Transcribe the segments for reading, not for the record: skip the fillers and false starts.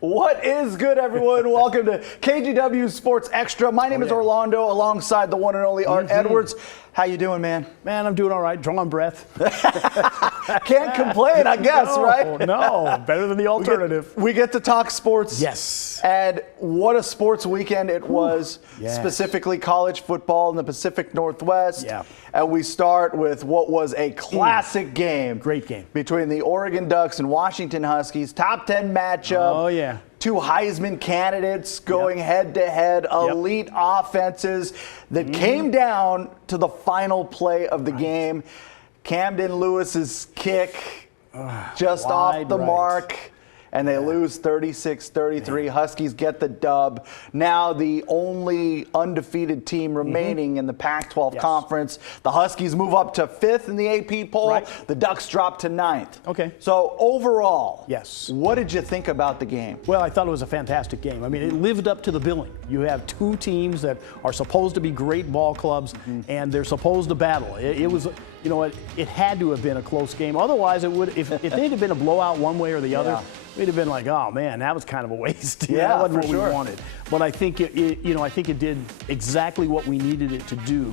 What is good, everyone? Welcome to KGW Sports Extra. My name is Orlando, alongside the one and only Art Edwards. How you doing, man? Man, I'm doing all right. Drawing breath. Can't complain, I guess, right? No, better than the alternative. We get to talk sports. Yes. And what a sports weekend it was, specifically college football in the Pacific Northwest. Yeah. And we start with what was a classic game. Great game. Between the Oregon Ducks and Washington Huskies. Top 10 matchup. Oh, yeah. Two Heisman candidates going head-to-head, elite offenses that came down to the final play of the game. Camden Louis's kick just off the mark, and they lose 36-33. Huskies get the dub. Now the only undefeated team remaining in the Pac-12 conference. The Huskies move up to 5th in the AP poll. The Ducks drop to 9th. Okay. So overall, what did you think about the game? Well, I thought it was a fantastic game. I mean, it lived up to the billing. You have two teams that are supposed to be great ball clubs, and they're supposed to battle. It was, you know, it had to have been a close game. Otherwise, it would, if they'd have been a blowout one way or the other, we'd have been like, oh man, that was kind of a waste. That wasn't what we wanted. But I think I think it did exactly what we needed it to do.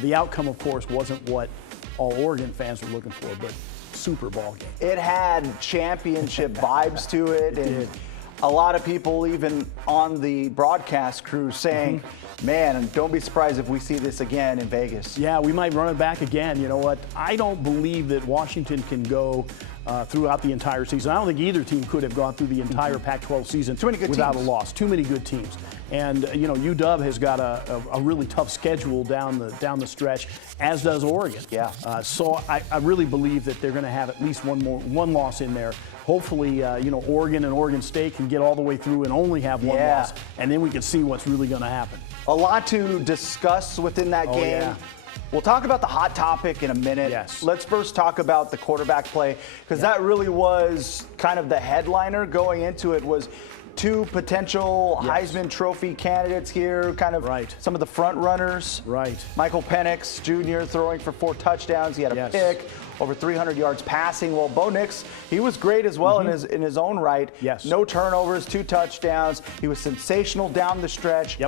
The outcome, of course, wasn't what all Oregon fans were looking for, but Super Bowl game. It had championship vibes to it, and a lot of people, even on the broadcast crew, saying, man, don't be surprised if we see this again in Vegas. Yeah, we might run it back again. You know what? I don't believe that Washington can go throughout the entire season. I don't think either team could have gone through the entire Pac-12 season without a loss. Too many good teams. And, you know, UW has got a really tough schedule down the stretch, as does Oregon. So I really believe that they're going to have at least one loss in there. Hopefully, you know, Oregon and Oregon State can get all the way through and only have one loss, and then we can see what's really going to happen. A lot to discuss within that game. We'll talk about the hot topic in a minute. Let's first talk about the quarterback play, because that really was kind of the headliner going into it. Was two potential Heisman Trophy candidates here, kind of some of the front runners. Michael Penix Jr. throwing for 4 touchdowns. He had a pick, over 300 yards passing. Well, Bo Nix, he was great as well in his own right. No turnovers, 2 touchdowns. He was sensational down the stretch.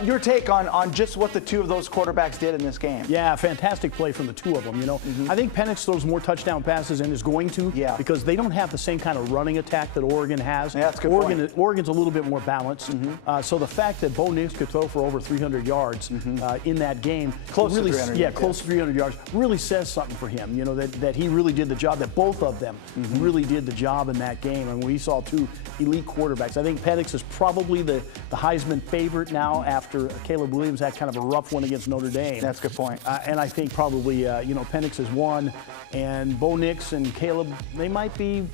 Your take on just what the two of those quarterbacks did in this game? Yeah, fantastic play from the two of them. You know, I think Penix throws more touchdown passes and is going to because they don't have the same kind of running attack that Oregon has. That's a good point. Oregon's a little bit more balanced. So the fact that Bo Nix could throw for over 300 yards in that game, close to 300 close to 300 yards, really says something for him. You know, that he really did the job, that both of them really did the job in that game. And we saw two elite quarterbacks. I think Penix is probably the Heisman favorite now after Caleb Williams had kind of a rough one against Notre Dame. That's a good point. And I think probably, you know, Penix is one, and Bo Nix and Caleb, they might be,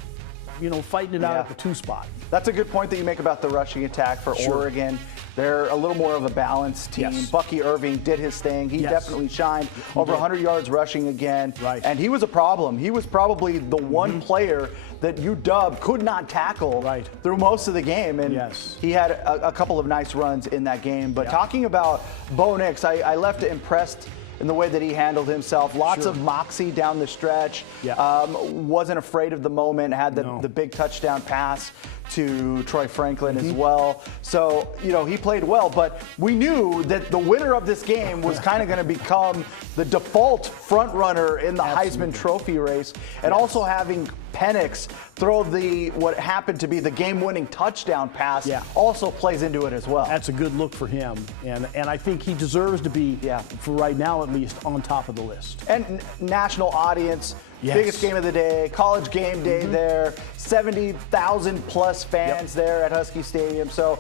you know, fighting it out at the 2 spot. That's a good point that you make about the rushing attack for Oregon. They're a little more of a balanced team. Bucky Irving did his thing. He definitely shined. Over 100 yards rushing again. And he was a problem. He was probably the one player that UW could not tackle through most of the game. And he had a couple of nice runs in that game. But talking about Bo Nix, I left impressed in the way that he handled himself. Lots of moxie down the stretch. Wasn't afraid of the moment. Had the big touchdown pass to Troy Franklin as well. So, you know, he played well, but we knew that the winner of this game was kind of going to become the default front runner in the Heisman Trophy race. And also having Penix throw what happened to be the game-winning touchdown pass also plays into it as well. That's a good look for him, and I think he deserves to be, for right now at least, on top of the list. And national audience, biggest game of the day, college game day there, 70,000 plus fans there at Husky Stadium. So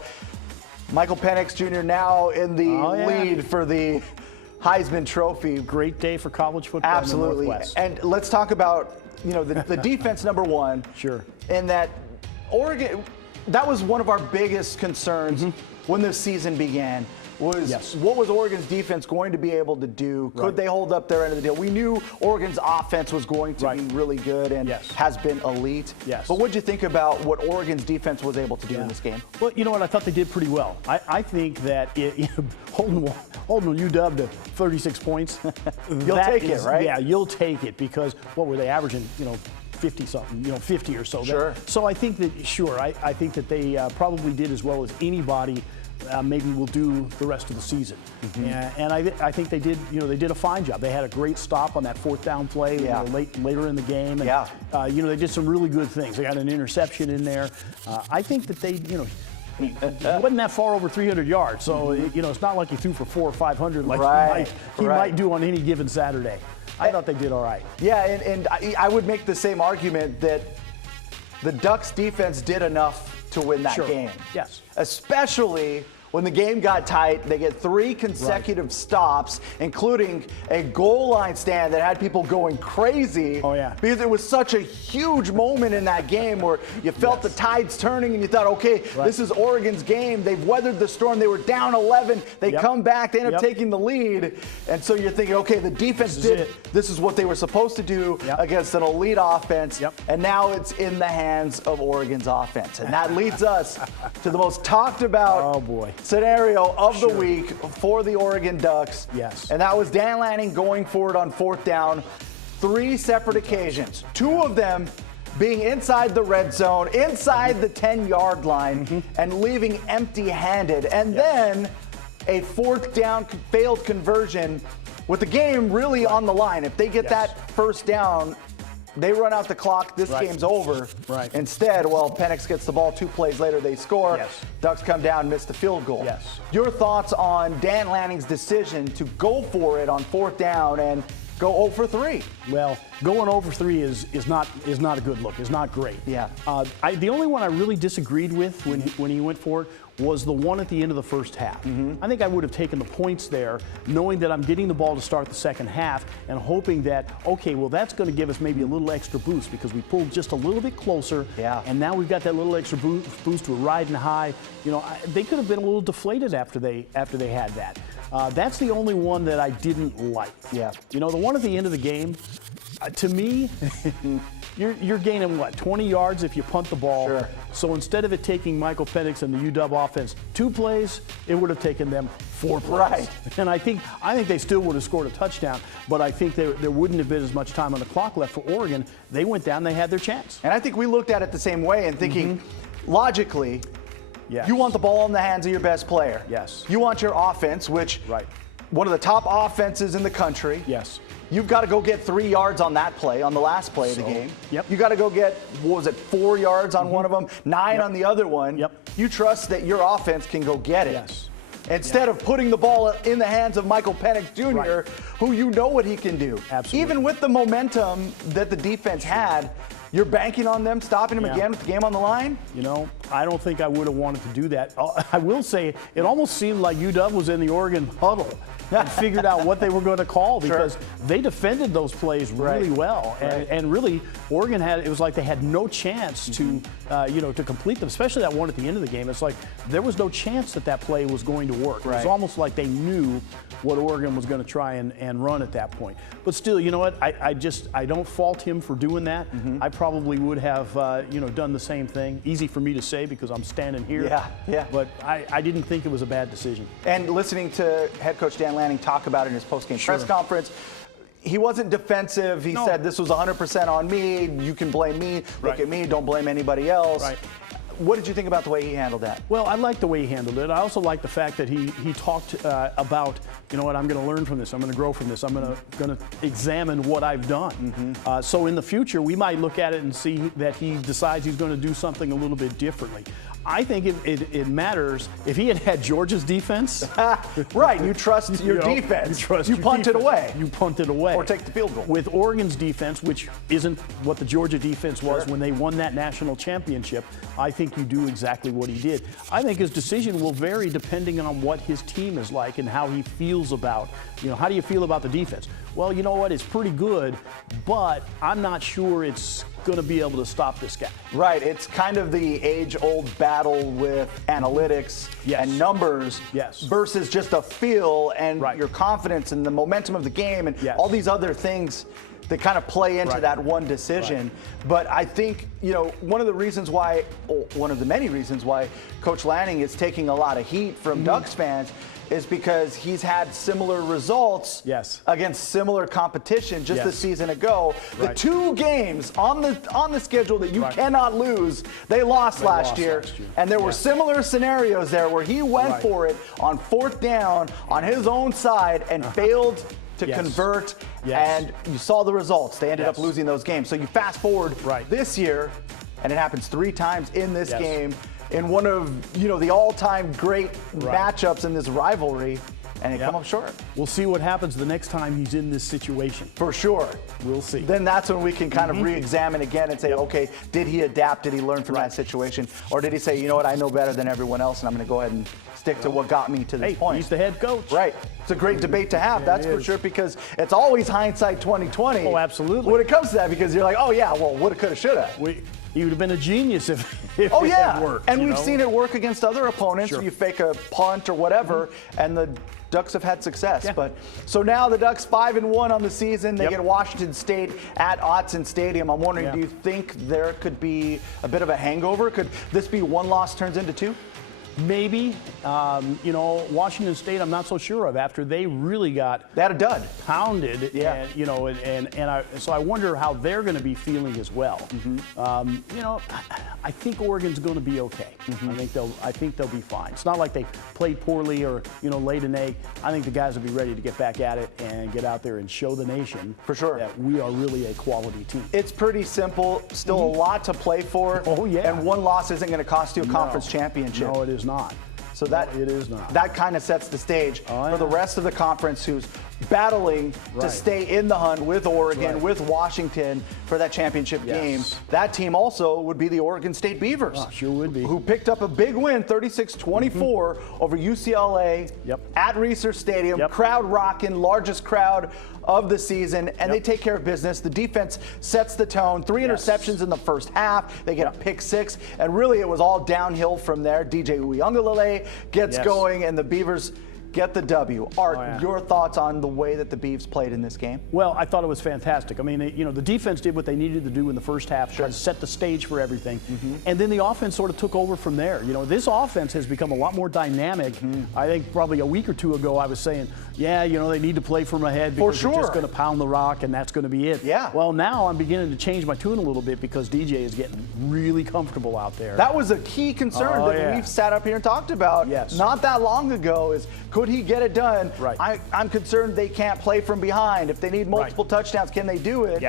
Michael Penix Jr. now in the lead for the Heisman Trophy. Great day for college football. Absolutely. In the Northwest. And let's talk about, you know, the defense number one. And that Oregon, that was one of our biggest concerns when the season began. Was what was Oregon's defense going to be able to do? Could they hold up their end of the deal? We knew Oregon's offense was going to be really good and has been elite. But what did you think about what Oregon's defense was able to do in this game? Well, you know what? I thought they did pretty well. I think that holding UW to 36 points, you'll take it, right? Yeah, you'll take it because what were they averaging? You know, 50-something, 50 or so. Sure. So I think that, I think that they probably did as well as anybody maybe will do the rest of the season. And I think they did, they did a fine job. They had a great stop on that 4th down play later in the game. And, they did some really good things. They got an interception in there. I think that they, he wasn't that far over 300 yards, so it's not like he threw for 400 or 500 like he might do on any given Saturday. I thought they did all right. Yeah, and I would make the same argument that the Ducks defense did enough to win that game. Yes. Especially when the game got tight. They get 3 consecutive stops, including a goal line stand that had people going crazy. Oh, yeah. Because it was such a huge moment in that game where you felt the tides turning and you thought, okay, this is Oregon's game. They've weathered the storm. They were down 11. They come back. They end up taking the lead. And so you're thinking, okay, the defense this is what they were supposed to do against an elite offense. And now it's in the hands of Oregon's offense. And that leads us to the most talked about scenario of the week for the Oregon Ducks. Yes. And that was Dan Lanning going for it on 4th down. 3 separate occasions. 2 of them being inside the red zone, inside the 10-yard line, and leaving empty-handed. And then a 4th down failed conversion with the game really on the line. If they get that 1st down, they run out the clock. This game's over. Instead, Penix gets the ball 2 plays later. They score. Ducks come down, miss the field goal. Your thoughts on Dan Lanning's decision to go for it on 4th down and go 0 for 3? Well, going 0 for 3 is not a good look. It's not great. The only one I really disagreed with when he went for it was the one at the end of the first half. I think I would have taken the points there, knowing that I'm getting the ball to start the second half and hoping that, okay, well, that's going to give us maybe a little extra boost because we pulled just a little bit closer, and now we've got that little extra boost. We're riding high. They could have been a little deflated after they had that. That's the only one that I didn't like. The one at the end of the game, to me, you're gaining, 20 yards if you punt the ball. So instead of it taking Michael Penix and the UW offense 2 plays, it would have taken them 4 plays. And I think they still would have scored a touchdown, but I think there wouldn't have been as much time on the clock left for Oregon. They went down, they had their chance. And I think we looked at it the same way and thinking, logically, you want the ball in the hands of your best player. You want your offense, which one of the top offenses in the country. You've got to go get 3 yards on that play, on the last play of the game. You got to go get, 4 yards on one of them, 9 on the other one. You trust that your offense can go get it. Instead of putting the ball in the hands of Michael Penix Jr., who you know what he can do. Even with the momentum that the defense had, you're banking on them stopping him again with the game on the line? I don't think I would have wanted to do that. I will say it almost seemed like UW was in the Oregon huddle and figured out what they were going to call because they defended those plays really well. And really, Oregon it was like they had no chance to complete them, especially that one at the end of the game. It's like there was no chance that play was going to work. It was almost like they knew what Oregon was going to try and run at that point. But still, you know what? I don't fault him for doing that. I probably would have, done the same thing. Easy for me to say because I'm standing here. But I didn't think it was a bad decision. And listening to head coach Dan Lanning talk about it in his post-game press conference, he wasn't defensive. He said, this was 100% on me. You can blame me. Look at me. Don't blame anybody else. What did you think about the way he handled that? Well, I like the way he handled it. I also like the fact that he talked about, I'm going to learn from this. I'm going to grow from this. I'm going to examine what I've done. So in the future, we might look at it and see that he decides he's going to do something a little bit differently. I think it matters if he had Georgia's defense. You trust your defense. You punt it away. You punt it away. Or take the field goal. With Oregon's defense, which isn't what the Georgia defense was when they won that national championship, I think you do exactly what he did. I think his decision will vary depending on what his team is like and how he feels about, how do you feel about the defense? Well, you know what? It's pretty good, but I'm not sure it's going to be able to stop this guy. It's kind of the age-old battle with analytics and numbers versus just a feel and your confidence and the momentum of the game and all these other things that kind of play into that one decision. But I think, you know, one of the many reasons why Coach Lanning is taking a lot of heat from Ducks fans is because he's had similar results against similar competition just a season ago. The 2 games on the schedule that you cannot lose, they lost last year. And there were similar scenarios there where he went for it on 4th down on his own side and failed to convert, and you saw the results. They ended up losing those games. So you fast forward this year, and it happens 3 times in this game, in one of, you know, the all-time great matchups in this rivalry, and they come up short. We'll see what happens the next time he's in this situation. For sure. We'll see. Then that's when we can kind of re-examine again and say, okay, did he adapt? Did he learn from that situation? Or did he say, you know what, I know better than everyone else, and I'm going to go ahead and stick to what got me to this point? He's the head coach. Right. It's a great debate to have, that's for sure, because it's always hindsight 2020. Oh, absolutely. When it comes to that, because you're like, oh, yeah, well, woulda, coulda, shoulda. He would have been a genius if it had worked. And we've seen it work against other opponents. You fake a punt or whatever, and the Ducks have had success. But so now the Ducks 5-1 on the season. They get Washington State at Autzen Stadium. I'm wondering, do you think there could be a bit of a hangover? Could this be 1 loss turns into 2? Maybe. You know, Washington State, I'm not so sure of after they really got had a dud pounded. And, you know, so I wonder how they're going to be feeling as well. You know, I think Oregon's going to be okay. I think they'll be fine. It's not like they played poorly or, you know, laid an egg. I think the guys will be ready to get back at it and get out there and show the nation that we are really a quality team. It's pretty simple. Still a lot to play for. And 1 loss isn't going to cost you a conference championship. No, it is not. So that that kind of sets the stage for the rest of the conference, who's battling to stay in the hunt with Oregon, with Washington for that championship game. That team also would be the Oregon State Beavers. Sure would be. Who picked up a big win, 36-24 over UCLA at Reser Stadium. Crowd rocking, largest crowd of the season, and they take care of business. The defense sets the tone. 3 interceptions in the first half. They get a pick 6, and really it was all downhill from there. DJ Uyunglele gets going, and the Beavers get the W. Art, your thoughts on the way that the Beavs played in this game? Well, I thought it was fantastic. I mean, you know, the defense did what they needed to do in the first half, try to set the stage for everything. And then the offense sort of took over from there. You know, this offense has become a lot more dynamic. I think probably a week or 2 ago I was saying, yeah, you know, they need to play from ahead because they're just going to pound the rock and that's going to be it. Well, now I'm beginning to change my tune a little bit because DJ is getting really comfortable out there. That was a key concern that we've sat up here and talked about not that long ago is, could he get it done? I'm concerned they can't play from behind. If they need multiple touchdowns, can they do it?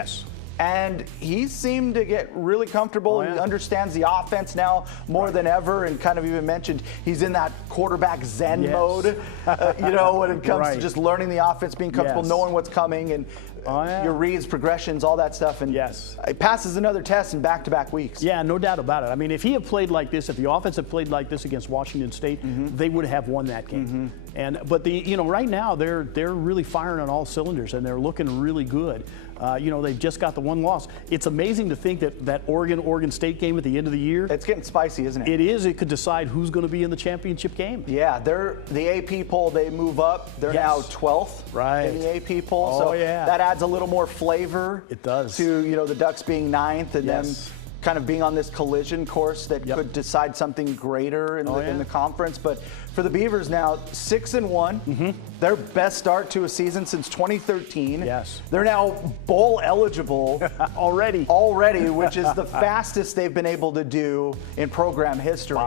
And he seemed to get really comfortable. He understands the offense now more than ever, and kind of even mentioned he's in that quarterback zen mode, you know, when it comes to just learning the offense, being comfortable, knowing what's coming, and your reads, progressions, all that stuff. And it passes another test in back-to-back weeks. Yeah, no doubt about it. I mean, if he had played like this, if the offense had played like this against Washington State, they would have won that game. But you know, right now they're really firing on all cylinders, and they're looking really good. You know, they've just got the 1 loss. It's amazing to think that Oregon State game at the end of the year. It's getting spicy, isn't it? It is. It could decide who's going to be in the championship game. Yeah, they're the AP poll. They move up. They're now 12th in the AP poll. So that adds a little more flavor. It does. To, you know, the Ducks being 9th and them kind of being on this collision course that could decide something greater in, in the conference. But for the Beavers now, 6-1, their best start to a season since 2013. They're now bowl eligible already, which is the fastest they've been able to do in program history.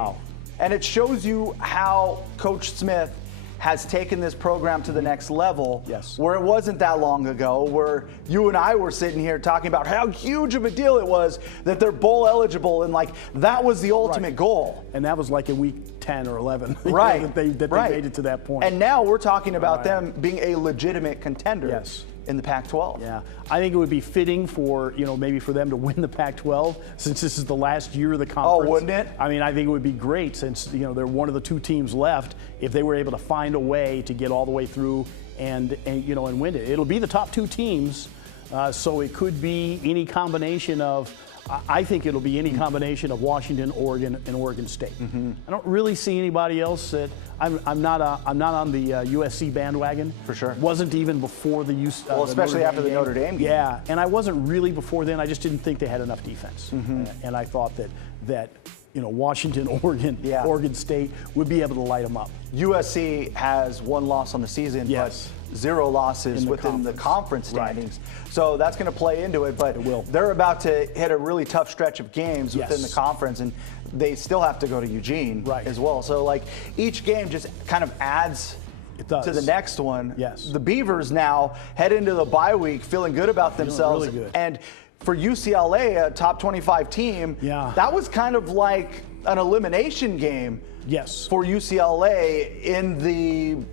And it shows you how Coach Smith has taken this program to the next level, where it wasn't that long ago, where you and I were sitting here talking about how huge of a deal it was that they're bowl eligible, and like that was the ultimate goal. And that was like in week 10 or 11, that they made it to that point. And now we're talking about them being a legitimate contender. In the Pac-12. Yeah, I think it would be fitting for, you know, maybe for them to win the Pac-12 since this is the last year of the conference. Oh, wouldn't it? I mean, I think it would be great since, you know, they're one of the 2 teams left if they were able to find a way to get all the way through and you know, and win it. It'll be the top 2 teams, so it could be any combination of I think it'll be any combination of Washington, Oregon, and Oregon State. I don't really see anybody else that I'm not on the USC bandwagon. For sure. Wasn't even before the well, especially after the Notre Dame game. Yeah, and I wasn't really before then. I just didn't think they had enough defense, and I thought that Washington, Oregon, Oregon State would be able to light them up. USC has 1 loss on the season, but 0 losses within the conference standings. Right. So that's going to play into it, but they're about to hit a really tough stretch of games within the conference, and they still have to go to Eugene as well. So like each game just kind of adds to the next one. Yes. The Beavers now head into the bye week feeling good about themselves. Really good. And for UCLA, a top 25 team, that was kind of like an elimination game for UCLA in the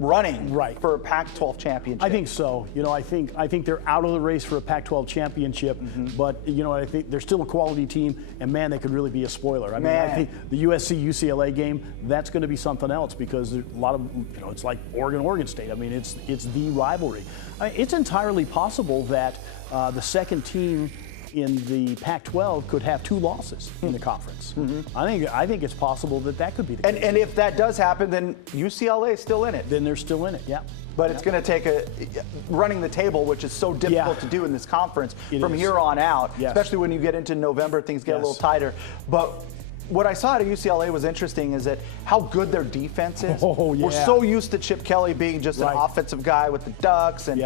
running for a Pac-12 championship. I think so. I think they're out of the race for a Pac-12 championship, but I think they're still a quality team, and man, they could really be a spoiler. I mean, I think the USC-UCLA game, that's going to be something else, because there's a lot of, it's like Oregon State. I mean, it's the rivalry. It's entirely possible that the second team in the Pac-12 could have 2 losses in the conference. I think it's possible that could be the case. And if that does happen, then UCLA is still in it. Then they're still in it, But it's going to take running the table, which is so difficult to do in this conference from here on out, especially when you get into November, things get a little tighter. But what I saw at UCLA was interesting is that how good their defense is. We're so used to Chip Kelly being just an offensive guy with the Ducks and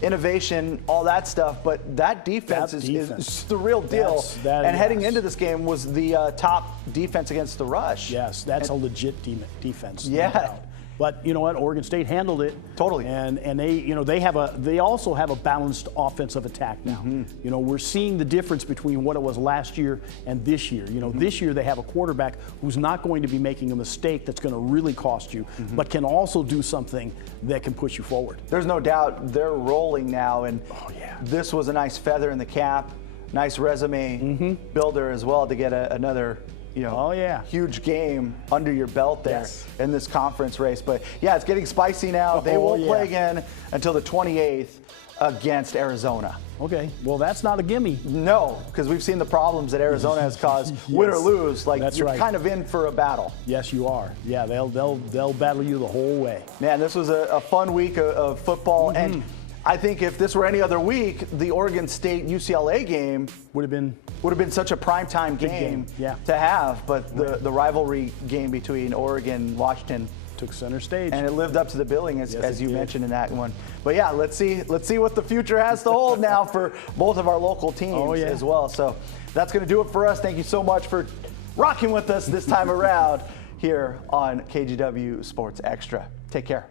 innovation, all that stuff. But that defense is the real deal. And heading into this game was the top defense against the rush. Yes, that's a legit defense. Yeah. But you know what? Oregon State handled it totally, and they also have a balanced offensive attack now. We're seeing the difference between what it was last year and this year. This year they have a quarterback who's not going to be making a mistake that's going to really cost you, but can also do something that can push you forward. There's no doubt they're rolling now, and this was a nice feather in the cap, nice resume builder as well to get another. Huge game under your belt there in this conference race. But it's getting spicy now. They won't play again until the 28th against Arizona. Okay, well, that's not a gimme. No, because we've seen the problems that Arizona has caused, win or lose. Like, you're kind of in for a battle. Yes, you are. Yeah, they'll battle you the whole way. Man, this was a fun week of football, and I think if this were any other week, the Oregon State-UCLA game would have been such a primetime game to have. But the rivalry game between Oregon and Washington took center stage, and it lived up to the billing as you mentioned in that one. But let's see what the future has to hold now for both of our local teams as well. So that's going to do it for us. Thank you so much for rocking with us this time around here on KGW Sports Extra. Take care.